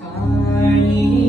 Carnival.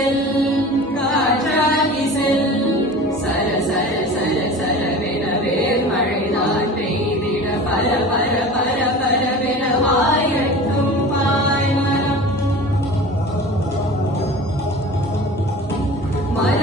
செல் ராஜாகி செல். சர சர சர சரவென வேர் மழைதான் பெய்திட பர பர பர பரவென வாயட்டும் பாய் மரம் மர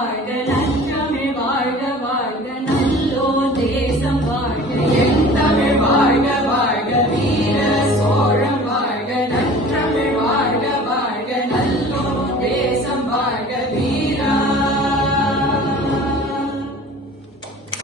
God